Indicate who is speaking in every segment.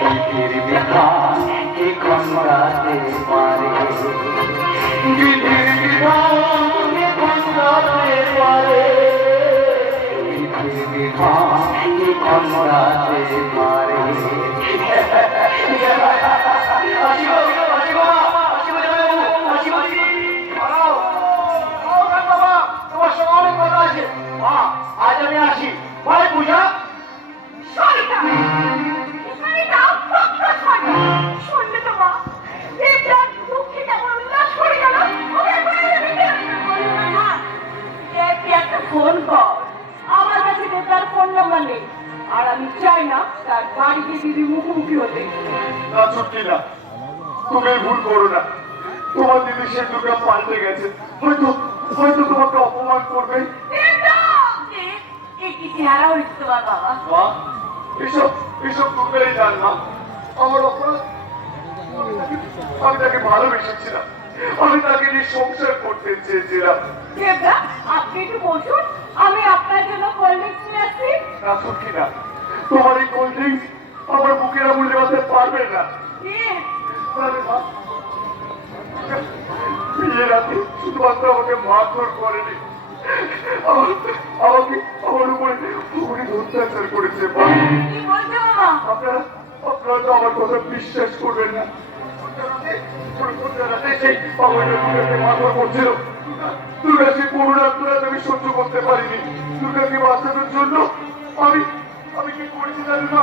Speaker 1: বিধির বিধান এখন রাতে পারে। বিধির
Speaker 2: না ছুটি না তুমি ভুল করো না। তোমার দিদি সে দুর্গা পাল্টে গেছে। হয়তো হয়তো তোমাকে অপমান করবে। এসব এসব দুর্গাই জান মা। আমার অপরাধ আমি তাকে- ভালোবেসেছিলাম। আমি তাকে নিয়ে সংসার করতে চেয়েছিলাম।
Speaker 3: দেবরা আপনি একটু বসুন। আমি আপনার জন্য কোল্ড ড্রিঙ্কস নিয়ে আসছি।
Speaker 2: না ছুটি না তোমার এই কোল্ড ড্রিঙ্কস আমার বুকের আমল নেওয়াতে পারবে না। দেব আরে মা, বিয়ের রাতে শুধুমাত্র আমাকে মারধর করেনি। আমাকে আমার উপরে অনেক অত্যাচার করেছে মা।
Speaker 3: কি বলছো বাবা?
Speaker 2: আপনারা আপনারা তো আমার কথা বিশ্বাস করবেন না। দুর্গাকে মারধর করছিল। দুর্গা করুণা আপনারা আমি সহ্য করতে পারিনি। দুর্গাকে বাঁচানোর জন্য আমি আমি কি করেছি জানি না।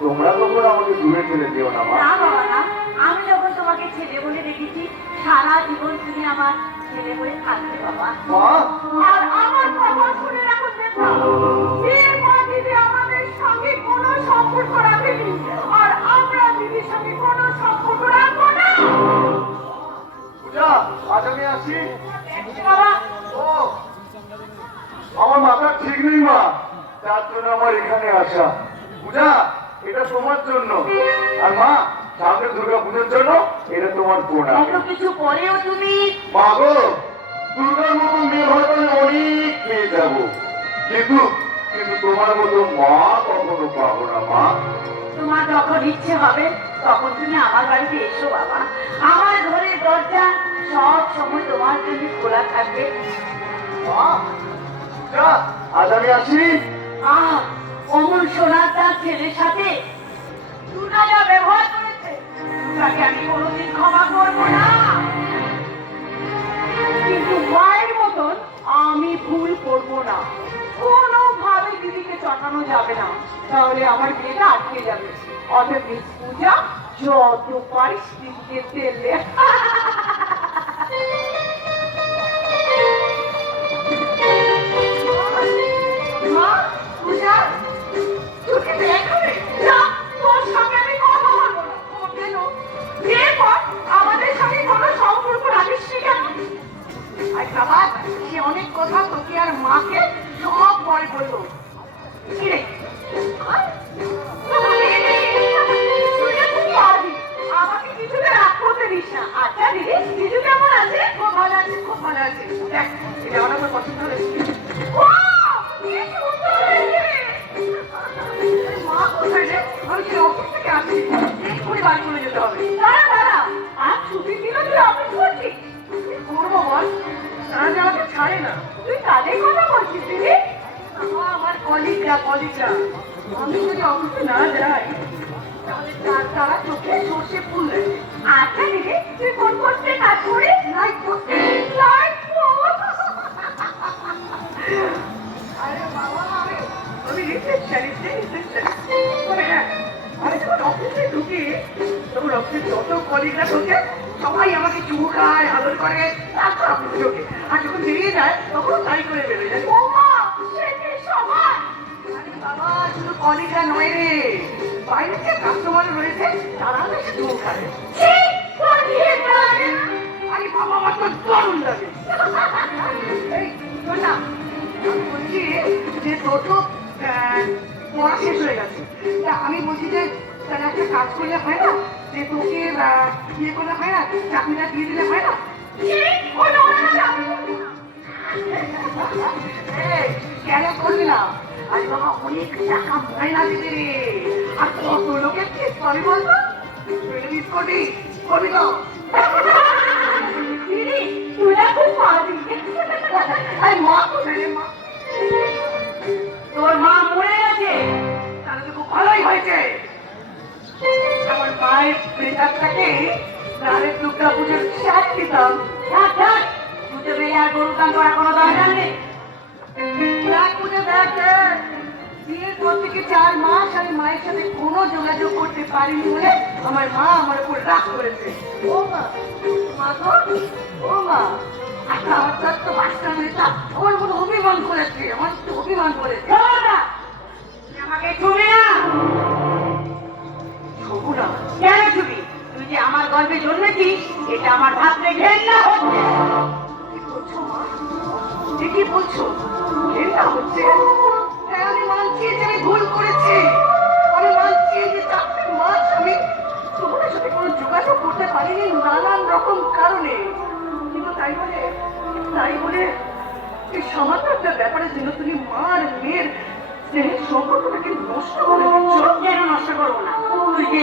Speaker 2: তোমরা কখনো আমাকে দূরে ফেলে দিও না মা।
Speaker 3: না বাবা না। আমি যখন তোমাকে ছেলে বলে দেখেছি সারা জীবন তুমি আমার ছেলে বলে থাকবে বাবা। মা। আর আমার কথা শুনে রাখো দেখো। বিয়ের পর দিদি আমাদের সঙ্গে কোনো সম্পর্ক রাখেনি আর আমরা দিদির সঙ্গে কোনো সম্পর্ক রাখব না।
Speaker 4: পূজা আজ আমি আসি। বাবা। ও আমার মাথা ঠিক নেই মা। তার জন্য আমার এখানে আসা। পূজা এটা তোমার জন্য। আর মা সামনে দুর্গা পুজোর জন্য এটা তোমার
Speaker 3: এত কিছু পরেও তুমি?
Speaker 4: মা গো দুর্গার মতো মেয়ে হয়তো আমি অনেক পেয়ে যাব। কিন্তু কিন্তু তোমার মতো মা কখনো পাবো না মা।
Speaker 3: তোমার যখন ইচ্ছে হবে তখন তুমি আমার বাড়িতে এসো বাবা। আমার ঘরের দরজা সব সময় তোমার জন্য খোলা থাকবে।
Speaker 4: আজ আমি আসি।
Speaker 3: আহ অমন সোনার তার ছেলের সাথে আমি ক্ষমা করব না। ভুল করব না। কোনোভাবে দিদিকে চটানো যাবে না। তাহলে আমার বিয়েটা আটকে যাবে। অতএব পূজা যত পারিস দিদিকে তেলে অনেক কথা তোকে আর মাকে সব পরে বলল কি রে পারবি। আমাকে না। আচ্ছা? খুব ভালো আছে, খুব ভালো আছে। আমার মা কোথায় রে? আমি অফিস। এক্ষুনি বাড়ি চলে যেতে হবে। ছাড়ে না। তুই তাদের কথা বলছিস দিদি? আমার কলিগরা কলিগরা। আমি যদি অফিসে না যাই তাহলে তারা চোখে সর্ষে ফুল আচ্ছা দিদি তুই কোন কাজ আরে বাবা আমি তবে হ্যাঁ আমি যখন অফিসে ঢুকি তখন অফিসে যত কলিগরা ঢোকে সবাই আমাকে চুমু খায় আদর করে। তারপর অফিসে ঢোকে। বেরিয়ে যায় তখন তাই করে বেরোয় যায় বাবা শুধু কলিকা নয় রে। বাইরে যে কাস্টমার রয়েছে তারা বেশি ধুম বাবা আমার তো দারুণ লাগে। না বলছি যে তোর তো হয়ে গেছে। তা আমি বলছি যে তাহলে একটা কাজ করলে হয় না? যে তোকে ইয়ে করলে হয় না? চাকরিটা দিয়ে দিলে হয় না? কেন করবি না? আরে বাবা অনেক টাকা মাইনা দিবে আর কত লোকের কেস পাবি বলতো? মিস করবি করবি তো। তোর মা মরে গেছে। তাহলে খুব ভালোই হয়েছে। আমার মায়ের প্রেতাত্মাকে নারের টুকরা পুজোর সাত দিতাম থাক আর গরু কান করার কোনো দরকার নেই থেকে চার মাস আমি মায়ের সাথে কোনো যোগাযোগ করতে পারিনি বলে আমার মা আমার উপর রাগ করেছে। ও মা। ও মা। আচ্ছা, তো কি বলছো। ঘেন্না হচ্ছে হ্যাঁ আমি মানছি যে আমি ভুল করেছি। আমি মানছি যে চারটে মাস আমি তোমার সাথে কোনো যোগাযোগ করতে পারিনি নানান রকম কারণে। কিন্তু তাই বলে তাই বলে এই সামান্য একটা ব্যাপারের তুমি মা আর মেয়ের স্নেহের সম্পর্কটাকে নষ্ট করে দিচ্ছ। যেন নষ্ট করব না। তুই যে